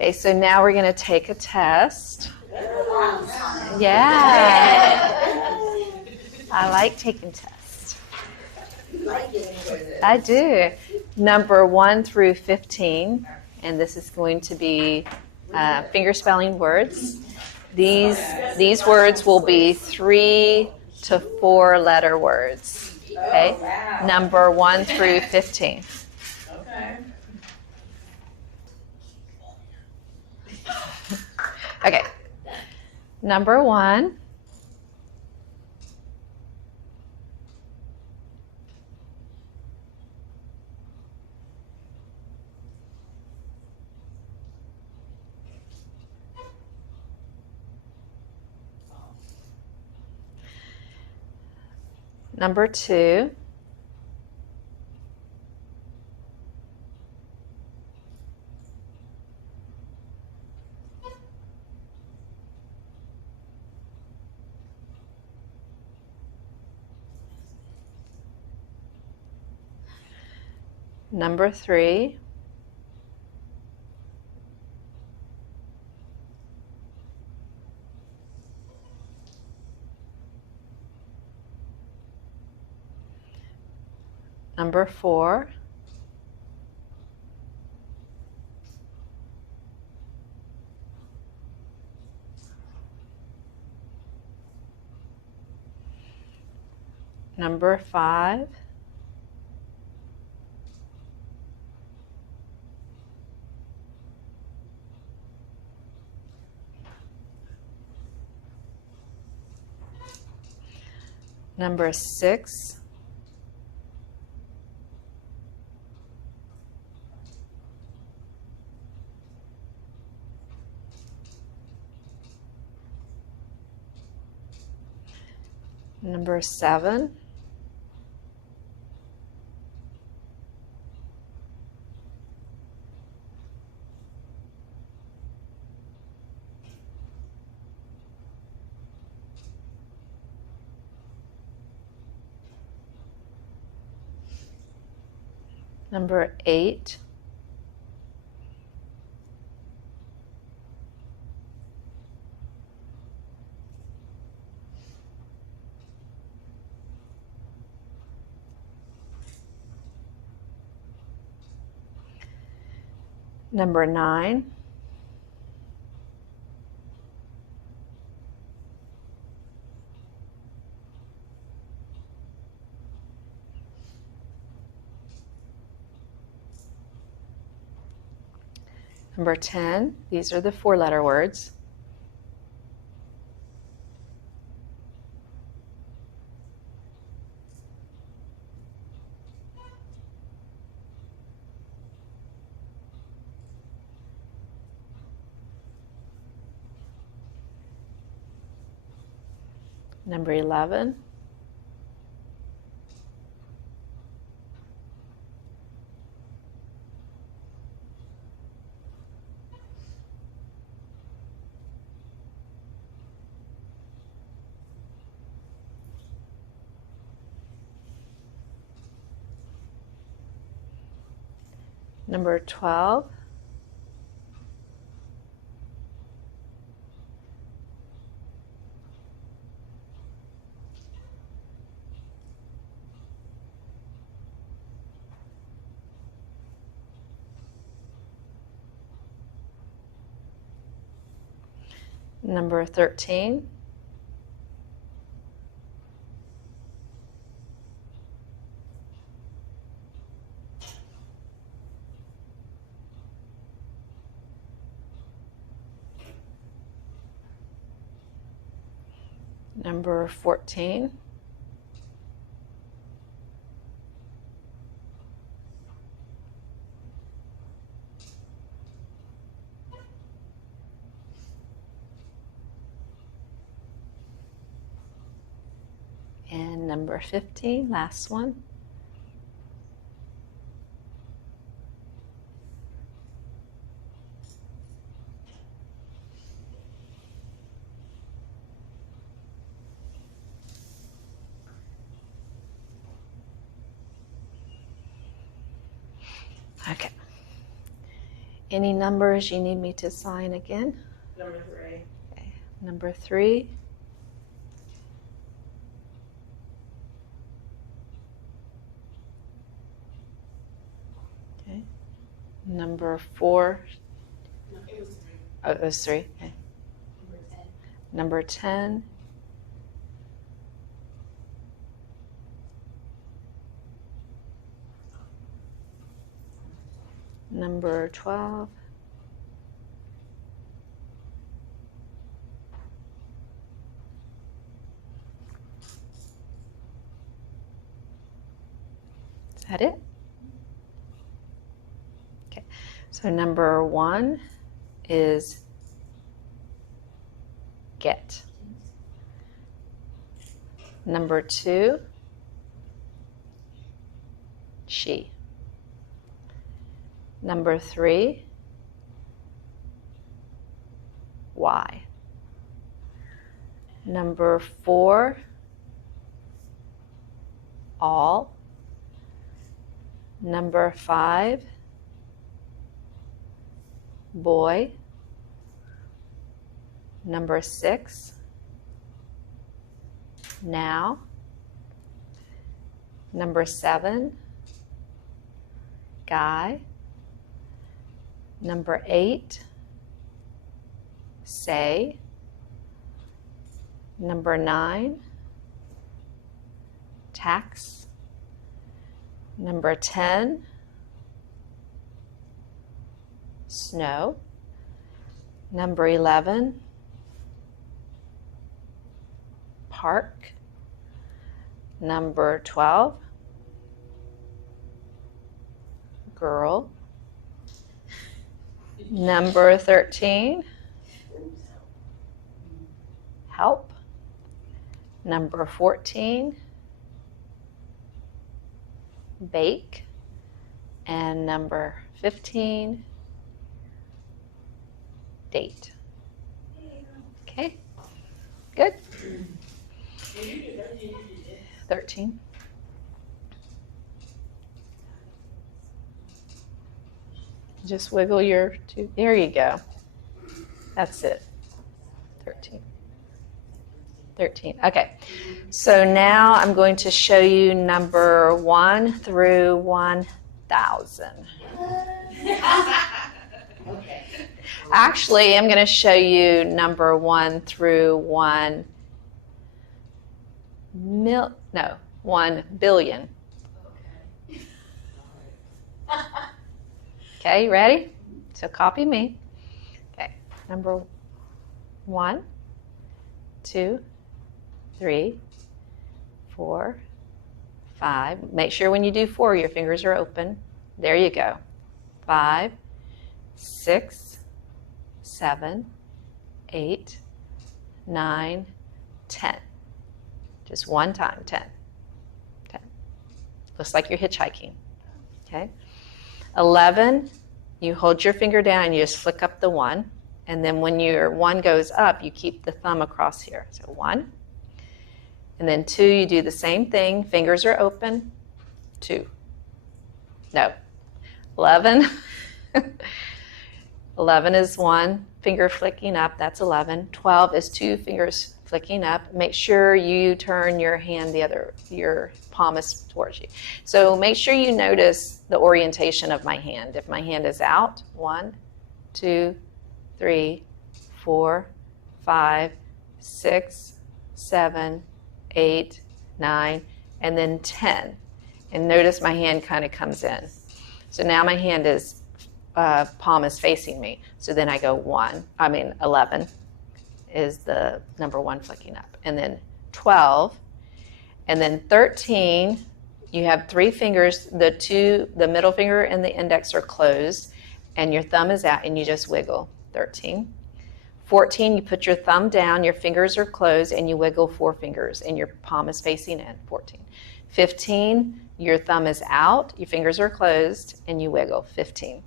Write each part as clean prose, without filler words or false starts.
Okay, so now we're going to take a test. Yeah. I like taking tests. You like getting quizzes. I do. Number 1 through 15, and this is going to be finger spelling words. These words will be 3 to 4 letter words. Okay? Oh, wow. Number 1 through 15. Okay. Okay. Number 1. Number 2. Number 3. Number 4. Number 5. Number 6. Number 7. Number 8. Number 9. Number 10. These are the 4-letter words. Number 11. Number 12. Number 13. Number 14. And number 15, last one. Okay. Any numbers you need me to sign again? Number 3. Okay. Number 3. Okay. Number 4. No, it was 3. Oh, it was 3. Okay. Number 10. Number 10. Number 12. Is that it? Okay. So number 1 is get. Number 2, she. Number 3, why. Number 4, all. Number 5, boy. Number 6, now. Number 7, guy. Number 8, say. Number 9, tax. Number 10, snow. Number 11, park. Number 12, girl. Number 13, help. Number 14, bake. And number 15, date. Okay, good. 13. Just wiggle your two. There you go. That's it. 13. 13. Okay. So now I'm going to show you number 1 through 1,000. Okay. Actually, I'm going to show you number 1 through 1 billion. Okay, you ready? So copy me. Okay, number 1, 2, 3, 4, 5. Make sure when you do 4, your fingers are open. There you go. 5, 6, 7, 8, 9, 10. Just one time, 10. 10. Looks like you're hitchhiking. Okay. 11, you hold your finger down and you just flick up the 1. And then when your 1 goes up, you keep the thumb across here. So 1. And then 2, you do the same thing. Fingers are open. 2. No. 11. 11 is 1 finger flicking up. That's 11. 12 is 2 fingers flicking up. Make sure you turn your hand your palm is towards you. So make sure you notice the orientation of my hand. If my hand is out, 1, 2, 3, 4, 5, 6, 7, 8, 9, and then 10. And notice my hand kind of comes in. So now my hand is, palm is facing me. So then I go 11 is the number 1 flicking up. And then 12, and then 13, you have 3 fingers. The middle finger and the index are closed, and your thumb is out, and you just wiggle. 13. 14, you put your thumb down, your fingers are closed, and you wiggle 4 fingers, and your palm is facing in. 14. 15, your thumb is out, your fingers are closed, and you wiggle. 15.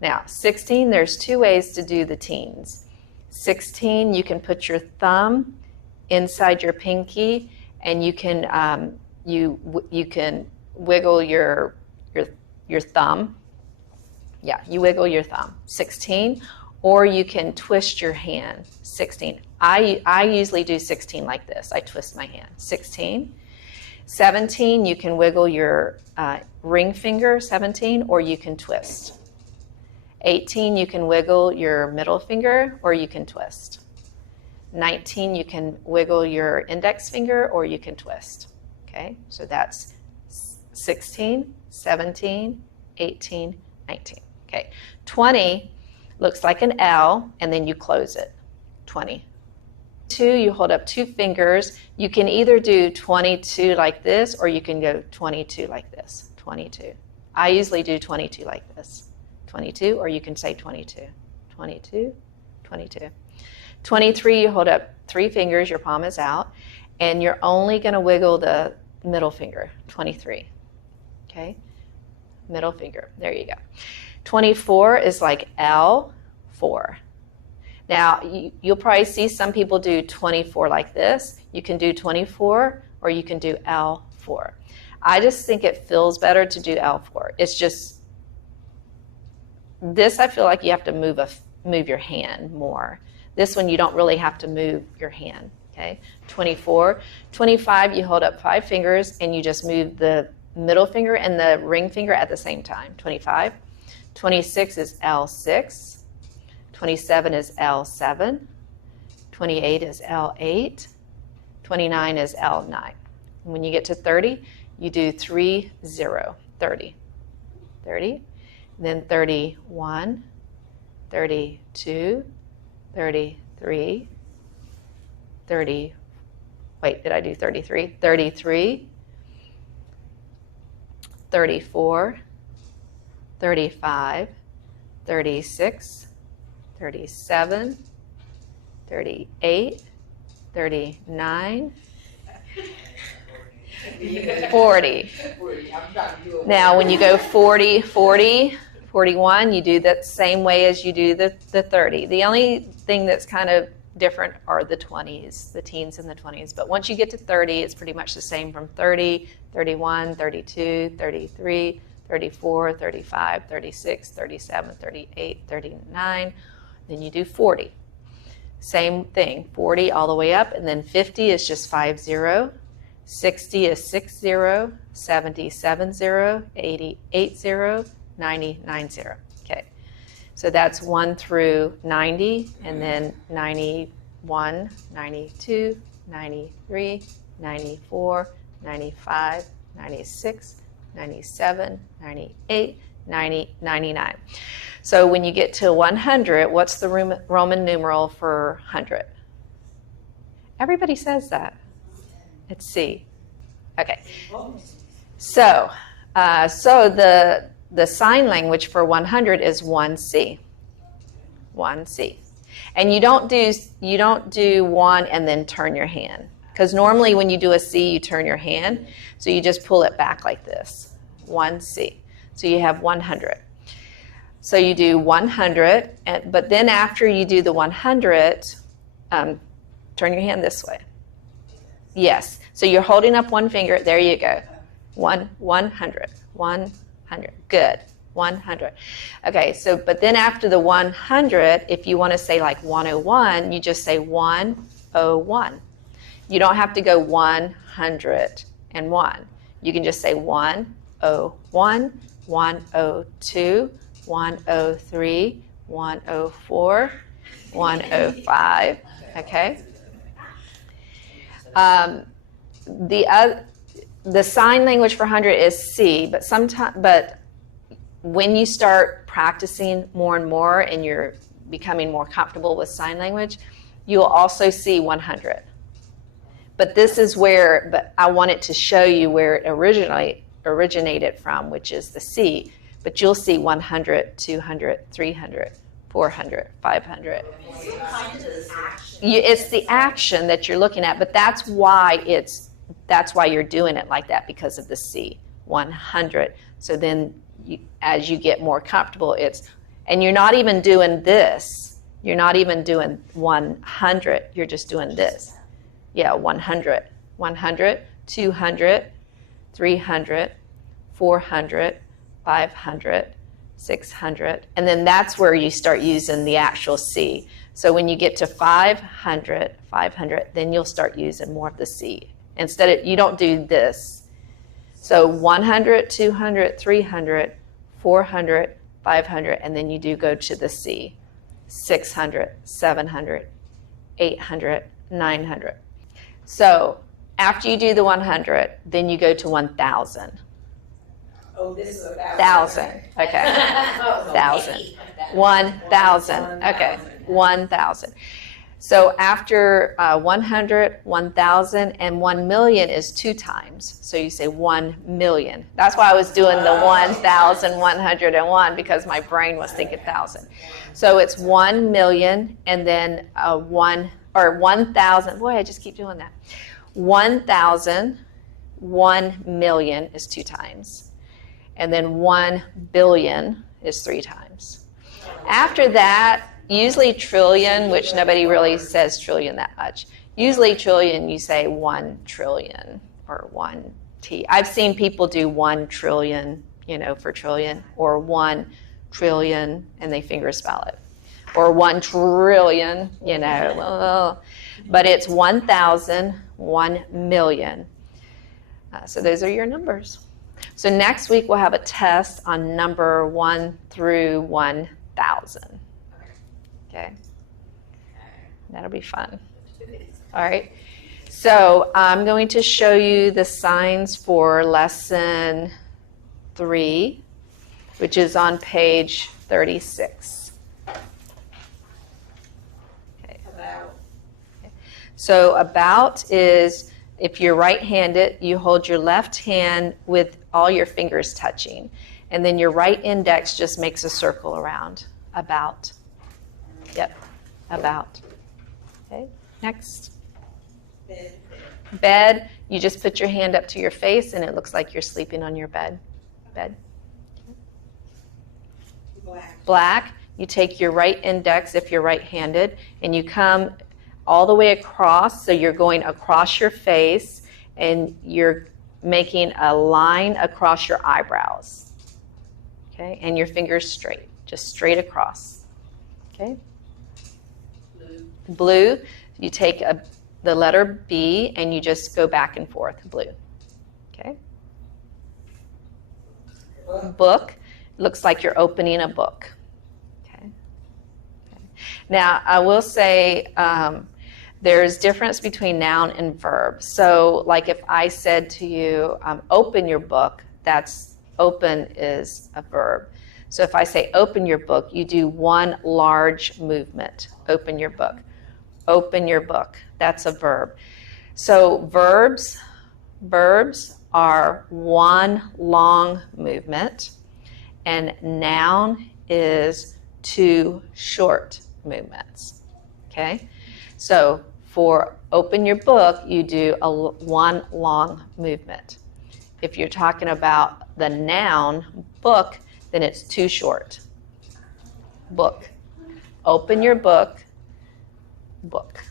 Now, 16, there's 2 ways to do the teens. 16, you can put your thumb inside your pinky, and you can you can wiggle your thumb. Yeah, you wiggle your thumb. 16, or you can twist your hand. 16. I usually do 16 like this. I twist my hand. 16. 17, you can wiggle your ring finger, 17, or you can twist. 18, you can wiggle your middle finger, or you can twist. 19, you can wiggle your index finger, or you can twist. Okay, so that's 16, 17, 18, 19. Okay, 20 looks like an L, and then you close it. 20. 2, you hold up 2 fingers. You can either do 22 like this, or you can go 22 like this. 22. I usually do 22 like this. 22, or you can say 22. 22, 22. 23, you hold up 3 fingers, your palm is out, and you're only going to wiggle the middle finger. 23. Okay? Middle finger. There you go. 24 is like L4. Now, you'll probably see some people do 24 like this. You can do 24, or you can do L4. I just think it feels better to do L4. It's just, this I feel like you have to move your hand more. This one, you don't really have to move your hand, okay? 24. 25, you hold up 5 fingers, and you just move the middle finger and the ring finger at the same time. 25. 26 is L6. 27 is L7, 28 is L8, 29 is L9. When you get to 30, you do 3, 0, 30, 30, then 31, 32, 33, 30, wait, did I do 33? 33, 34, 35, 36, 37, 38, 39, 40. Now, when you go 40, 40, 41, you do that same way as you do the 30. The only thing that's kind of different are the 20s, the teens and the 20s. But once you get to 30, it's pretty much the same from 30, 31, 32, 33, 34, 35, 36, 37, 38, 39. Then you do 40. Same thing, 40 all the way up, and then 50 is just 5, 0. 60 is 6, 0. 70, 7, 0. 80, 8, 0. 90, 9, 0. Okay, so that's 1 through 90, and then 91, 92, 93, 94, 95, 96, 97, 98, 90, 99. So when you get to 100, what's the Roman numeral for 100? Everybody says that. It's C. Okay. So the sign language for 100 is 1C. 1C. And you don't do 1 and then turn your hand. Because normally when you do a C, you turn your hand. So you just pull it back like this. 1C. So you have 100. So you do 100, but then after you do the 100, turn your hand this way. Yes. So you're holding up one finger. There you go. 100. 100. Good. 100. Okay, so, but then after the 100, if you want to say like 101, you just say 101. You don't have to go 101. You can just say 101, 102, 103, 104, 105. Okay. The sign language for 100 is C, but when you start practicing more and more and you're becoming more comfortable with sign language, you'll also see 100. But this is where, but I wanted to show you where it originated from, which is the C. But you'll see 100, 200, 300, 400, 500. It's the action that you're looking at, but that's why you're doing it like that, because of the C, 100. So then as you get more comfortable, and you're not even doing this. You're not even doing 100. You're just doing this. Yeah, 100, 100, 200, 300, 400, 500, 600. And then that's where you start using the actual C. So when you get to 500, then you'll start using more of the C. Instead of, you don't do this. So 100, 200, 300, 400, 500, and then you do go to the C. 600, 700, 800, 900. So after you do the 100, then you go to 1,000. Oh, this is 1,000. Okay. 1,000. 1,000. Okay. 1,000. So after 100, 1,000, and 1 million is 2 times. So you say 1 million. That's why I was doing the 1,101 because my brain was thinking 1,000. So it's 1 million and then 1,000. Boy, I just keep doing that. 1,000, 1 million is 2 times. And then 1 billion is 3 times. After that, usually trillion, which nobody really says trillion that much. Usually trillion, you say 1 trillion or 1 T. I've seen people do 1 trillion, for trillion, or 1 trillion, and they fingerspell it. Or 1 trillion, But it's 1,000, 1 million. So those are your numbers. So next week we'll have a test on number 1 through 1,000. Okay. That'll be fun. All right. So I'm going to show you the signs for lesson 3, which is on page 36. Okay. So about is, if you're right-handed, you hold your left hand with all your fingers touching, and then your right index just makes a circle around. About. Yep, about. Okay, next. Bed, you just put your hand up to your face and it looks like you're sleeping on your bed. Black, you take your right index if you're right-handed and you come all the way across, so you're going across your face and you're making a line across your eyebrows. Okay, and your fingers straight, just straight across. Okay. Blue, you take the letter B and you just go back and forth, blue. Okay. Book, looks like you're opening a book. Okay. Now, I will say there's difference between noun and verb. So, like if I said to you, open your book, that's open is a verb. So if I say open your book, you do one large movement, open your book. Open your book, that's a verb. So verbs are one long movement, and noun is 2 short movements. Okay? So for open your book, you do one long movement. If you're talking about the noun book, then it's 2 short. Book. Open your book. Book.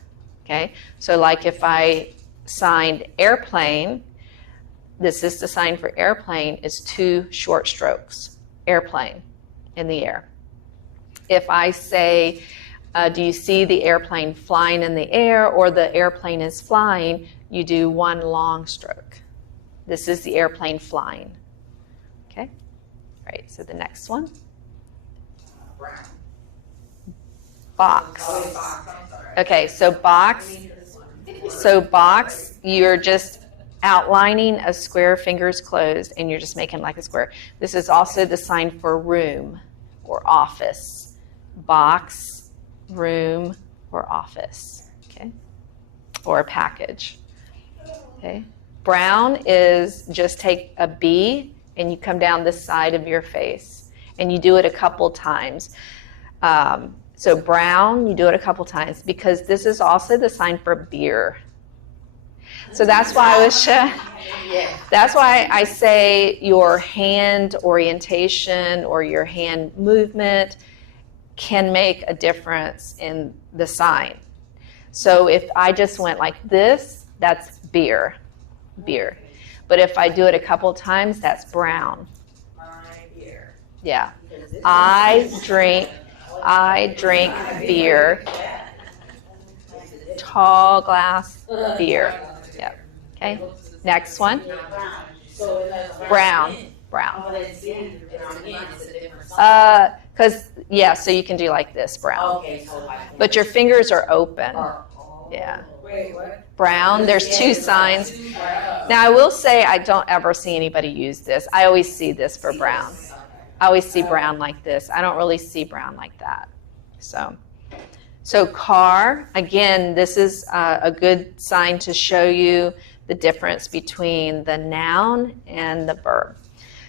Okay? So like if I signed airplane, this is the sign for airplane, is 2 short strokes. Airplane, in the air. If I say, do you see the airplane flying in the air, or the airplane is flying, you do 1 long stroke. This is the airplane flying. Okay? All right, so the next one. Box. Okay, so box, you're just outlining a square, fingers closed, and you're just making like a square. This is also the sign for room or office. Box, room, or office. Okay? Or a package. Okay? Brown is just take a B and you come down this side of your face, and you do it a couple times. So brown, you do it a couple times, because this is also the sign for beer. So that's why that's why I say your hand orientation or your hand movement can make a difference in the sign. So if I just went like this, that's beer. But if I do it a couple times, that's brown. My beer. Yeah. I drink beer. Tall glass beer. Yep. Okay. Next one. Brown. Because, yeah, so you can do like this, brown. But your fingers are open. Yeah. Wait, what? Brown. There's two signs. Now, I will say I don't ever see anybody use this. I always see this for brown. I always see brown like this. I don't really see brown like that. So car, again, this is a good sign to show you the difference between the noun and the verb.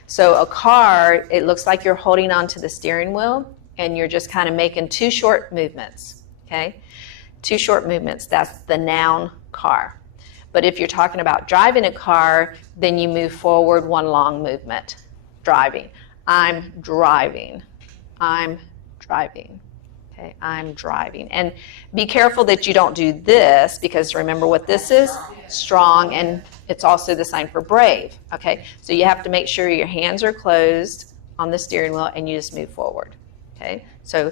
So a car, it looks like you're holding onto the steering wheel and you're just kind of making two short movements, okay? Two short movements, that's the noun car. But if you're talking about driving a car, then you move forward one long movement, driving. I'm driving. I'm driving. Okay, I'm driving. And be careful that you don't do this, because remember what this is? Strong, and it's also the sign for brave. Okay, so you have to make sure your hands are closed on the steering wheel and you just move forward. Okay, so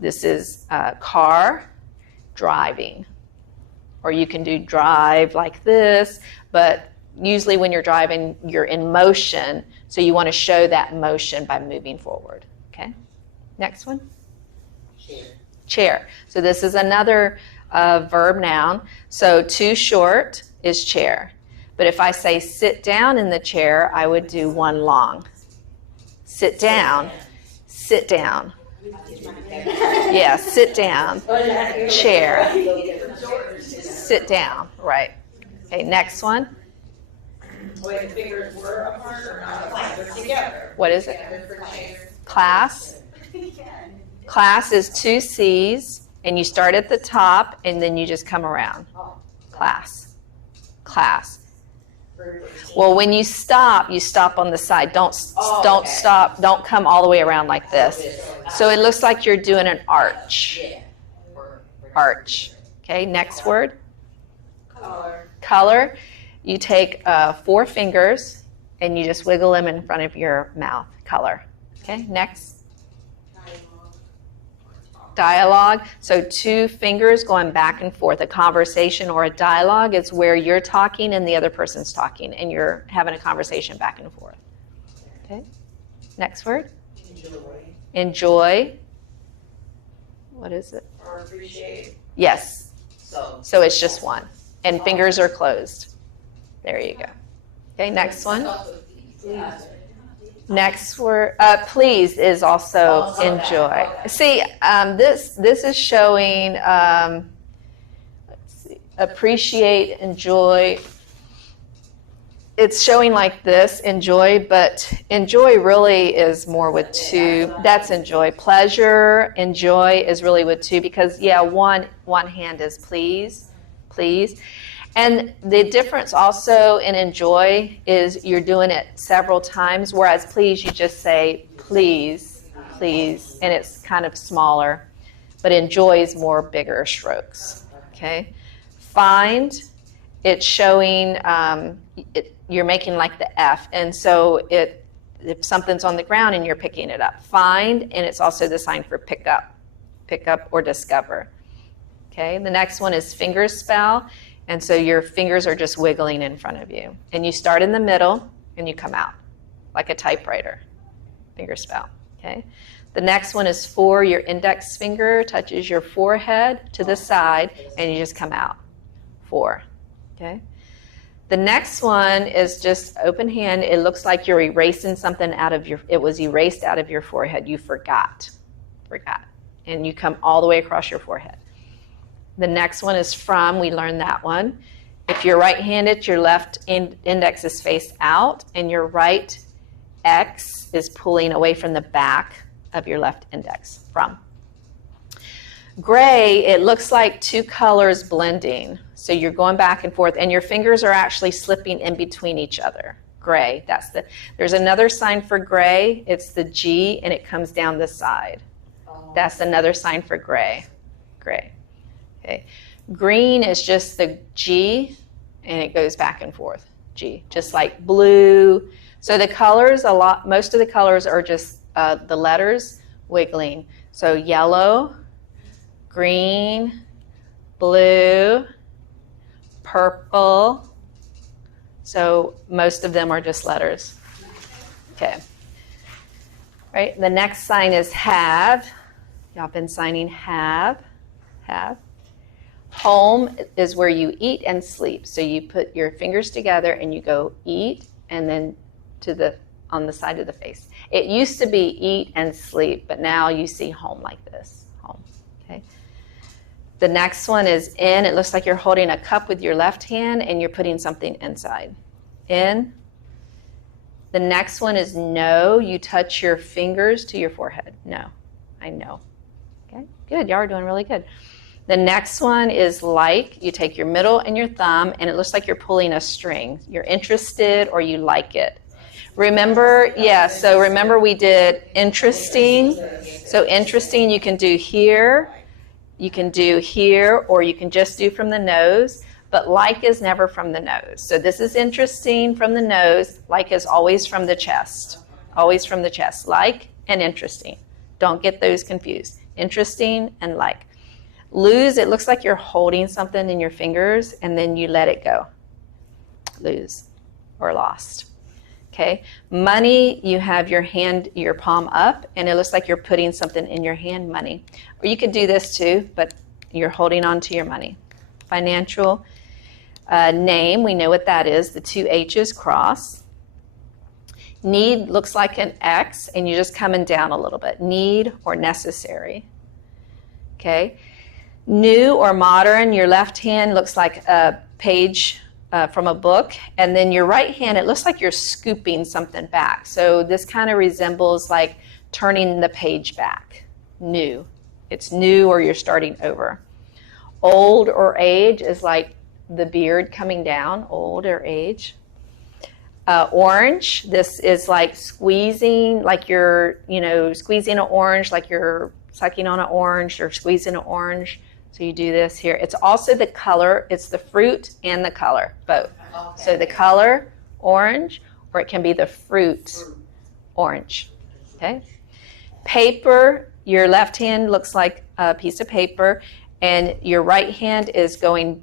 this is car, driving. Or you can do drive like this, but usually when you're driving, you're in motion, so you want to show that motion by moving forward. Okay, next one. Chair. So this is another verb noun. So too short is chair. But if I say sit down in the chair, I would do one long. Sit down. Sit down. Yeah, sit down. Chair. Sit down. Right. Okay, next one. Wait, the fingers were apart or not apart? They're together. What is it? Class. Class is two C's, and you start at the top, and then you just come around. Class. Class. Well, when you stop on the side. Don't stop. Don't come all the way around like this. So it looks like you're doing an arch. Arch. Okay, next word. Color. You take 4 fingers, and you just wiggle them in front of your mouth. Color. Okay, next. Dialogue. So 2 fingers going back and forth. A conversation or a dialogue is where you're talking and the other person's talking, and you're having a conversation back and forth. Okay. Next word. Enjoy. What is it? Or appreciate. Yes. So it's just one. And fingers are closed. There you go. Okay, next one. Next word, please, is also enjoy. See, this is showing, let's see, appreciate, enjoy. It's showing like this, enjoy, but enjoy really is more with 2. That's enjoy. Pleasure, enjoy is really with 2, because yeah, one hand is please. And the difference also in enjoy is you're doing it several times, whereas please, you just say please, and it's kind of smaller. But enjoy is more bigger strokes, okay? Find, it's showing, you're making like the F, and so if something's on the ground and you're picking it up. Find, and it's also the sign for pick up or discover, okay? The next one is fingerspell. And so your fingers are just wiggling in front of you. And you start in the middle and you come out like a typewriter. Fingerspell, okay? The next one is 4. Your index finger touches your forehead to the side and you just come out. 4, okay? The next one is just open hand. It looks like you're erasing something it was erased out of your forehead. You forgot. And you come all the way across your forehead. The next one is from. We learned that one. If you're right-handed, your left index is face out, and your right X is pulling away from the back of your left index. From. Gray, it looks like 2 colors blending. So you're going back and forth, and your fingers are actually slipping in between each other. Gray, there's another sign for gray. It's the G, and it comes down the side. That's another sign for gray. Okay. Green is just the G, and it goes back and forth. G, just like blue. So the colors, most of the colors are just the letters wiggling. So yellow, green, blue, purple. So most of them are just letters. Okay. Right. The next sign is have. Y'all been signing have. Home is where you eat and sleep. So you put your fingers together and you go eat and then on the side of the face. It used to be eat and sleep, but now you see home like this. Home. Okay. The next one is in. It looks like you're holding a cup with your left hand and you're putting something inside. In. The next one is no. You touch your fingers to your forehead. No. I know. Okay. Good. Y'all are doing really good. The next one is like. You take your middle and your thumb, and it looks like you're pulling a string. You're interested or you like it. Remember, so remember we did interesting. So interesting you can do here, or you can just do from the nose, but like is never from the nose. So this is interesting from the nose, like is always from the chest. Always from the chest, like and interesting. Don't get those confused. Interesting and like. Lose, it looks like you're holding something in your fingers and then you let it go. Lose or lost. Okay. Money, you have your hand, your palm up, and it looks like you're putting something in your hand, money. Or you could do this too, but you're holding on to your money. Financial. Name, we know what that is. The two H's cross. Need looks like an X, and you're just coming down a little bit. Need or necessary. Okay. New or modern, your left hand looks like a page from a book, and then your right hand, it looks like you're scooping something back. So this kind of resembles like turning the page back. New. It's new or you're starting over. Old or age is like the beard coming down, old or age. Orange, this is like squeezing, like you're, squeezing an orange, like you're sucking on an orange or squeezing an orange. So you do this here. It's also the color. It's the fruit and the color, both. Okay. So the color, orange, or it can be the fruit, orange. Okay. Paper, your left hand looks like a piece of paper, and your right hand is going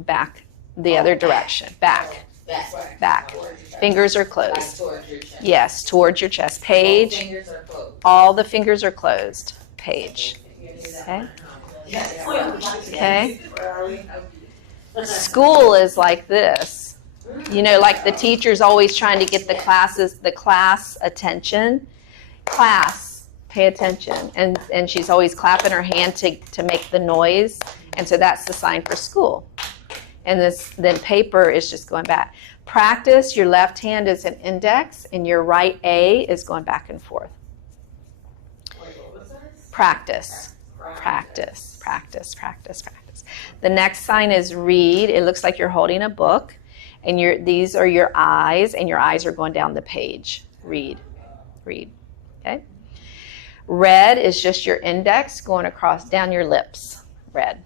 back the other direction. Back. Fingers are closed. Towards your chest. Yes, towards your chest. Page. All the fingers are closed. Page. Okay. Okay. School is like this. Like the teacher's always trying to get the class attention. Class, pay attention. And she's always clapping her hand to make the noise. And so that's the sign for school. And then paper is just going back. Practice, your left hand is an index and your right A is going back and forth. Practice. The next sign is read. It looks like you're holding a book, and these are your eyes, and your eyes are going down the page. Read. Okay. Red is just your index going across down your lips. Red.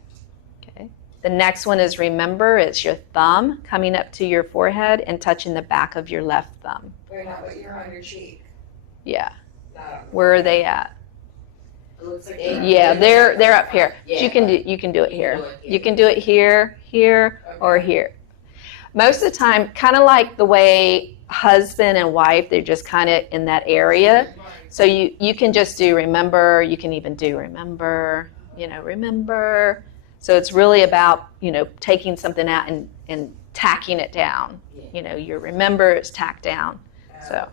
Okay. The next one is remember. It's your thumb coming up to your forehead and touching the back of your left thumb. Wait, no, but you're on your cheek. Yeah. No. Where are they at? Looks like they're up here. Yeah. You can do it here. You can do it here, okay. Or here. Most of the time, kind of like the way husband and wife, they're just kind of in that area. So you can just do remember. You can even do remember. Remember. So it's really about taking something out and tacking it down. Your remember is tacked down. So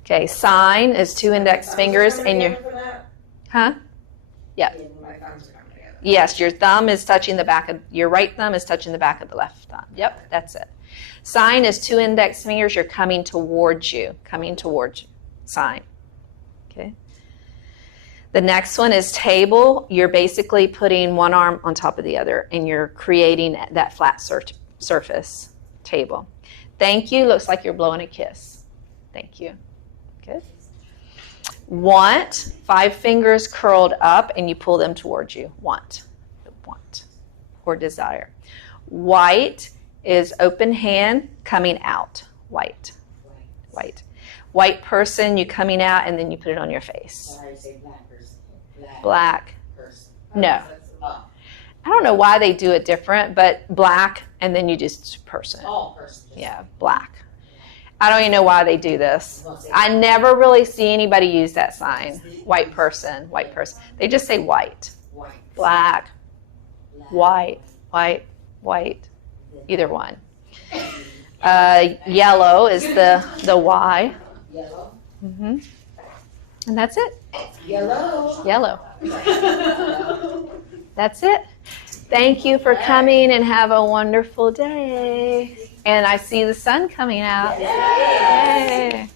okay, sign is two index fingers and your. Huh? Yeah. Yes, your thumb is touching your right thumb is touching the back of the left thumb. Yep, that's it. Sign is two index fingers. You're coming towards you. Sign. Okay. The next one is table. You're basically putting one arm on top of the other, and you're creating that flat surface. Table. Thank you. Looks like you're blowing a kiss. Thank you. Good. Want, 5 fingers curled up and you pull them towards you. Want or desire. White is open hand coming out. White. White person, you coming out, and then you put it on your face. Sorry, say black person. Black. Person. No. Oh, I don't know why they do it different, but black, and then you just person. all person. Yeah, black. I don't even know why they do this. I never really see anybody use that sign. White person, white person. They just say white. White. Black, white, white, white. Either one. Yellow is the Y. Yellow. Mm-hmm. And that's it. Yellow. Yellow. That's it. Thank you for coming and have a wonderful day. And I see the sun coming out. Yay.